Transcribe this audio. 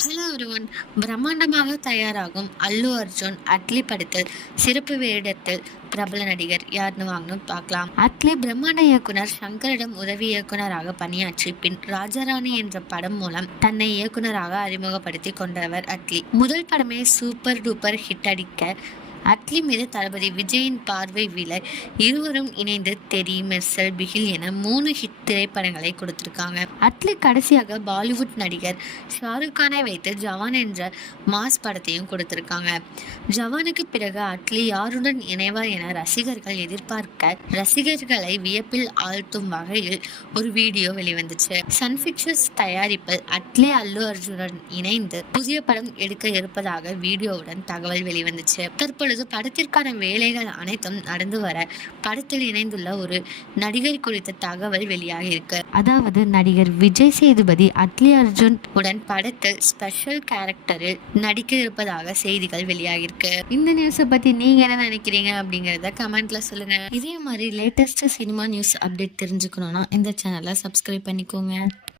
Hello ஒருவன் பிரம்மாண்டமாக தயாராகும் அல்லு அர்ஜுன் அட்லி படத்தில் சிறப்பு வேடத்தில் பிரபல நடிகர் யாருன்னு வாங்கணும் பார்க்கலாம். அட்லி பிரம்மாண்ட இயக்குனர் சங்கரிடம் உதவி இயக்குனராக பணியாற்றி பின் ராஜாராணி என்ற படம் மூலம் தன்னை இயக்குனராக அறிமுகப்படுத்தி கொண்டவர் அட்லி. முதல் படமே சூப்பர் டூப்பர் ஹிட் அடிக்க அட்லி மீது தளபதி விஜயின் பார்வை விழ இருவரும் இணைந்து தெரி மெர்சல் பிகில் என மூணு ஹிட் திரைப்படங்களை கொடுத்திருக்காங்க. அட்லி கடைசியாக பாலிவுட் நடிகர் ஷாருக் கானை வைத்து ஜவான் என்ற மாஸ் படத்தையும் கொடுத்திருக்காங்க. ஜவானுக்கு பிறகு அட்லி யாருடன் இணைவார் என ரசிகர்கள் எதிர்பார்க்க ரசிகர்களை வியப்பில் ஆழ்த்தும் வகையில் ஒரு வீடியோ வெளிவந்துச்சு. சன் பிக்சர்ஸ் தயாரிப்பில் அட்லி அல்லு அர்ஜுனுடன் இணைந்து புதிய படம் எடுக்க இருப்பதாக வீடியோவுடன் தகவல் வெளிவந்துச்சு. தற்பொழுது படத்திற்கான வேலைகள் அனைத்தும் நடந்து வர படத்தில் இணைந்துள்ள ஒரு நடிகர் குறித்த தகவல் வெளியாகி இருக்கு அதாவது நடிகர் விஜய் சேதுபதி அட்லி அர்ஜுன் உடன் படத்தில் ஸ்பெஷல் கேரக்டரில் நடிக்க இருப்பதாக செய்திகள் வெளியாகிருக்கு இந்த நியூஸை பத்தி நீங்க என்ன நினைக்கிறீங்க அப்படிங்கறத கமெண்ட்ல சொல்லுங்க. இதே மாதிரி லேட்டஸ்ட் சினிமா நியூஸ் அப்டேட் தெரிஞ்சுக்கணும்னா இந்த சேனலை சப்ஸ்கிரைப் பண்ணிக்கோங்க.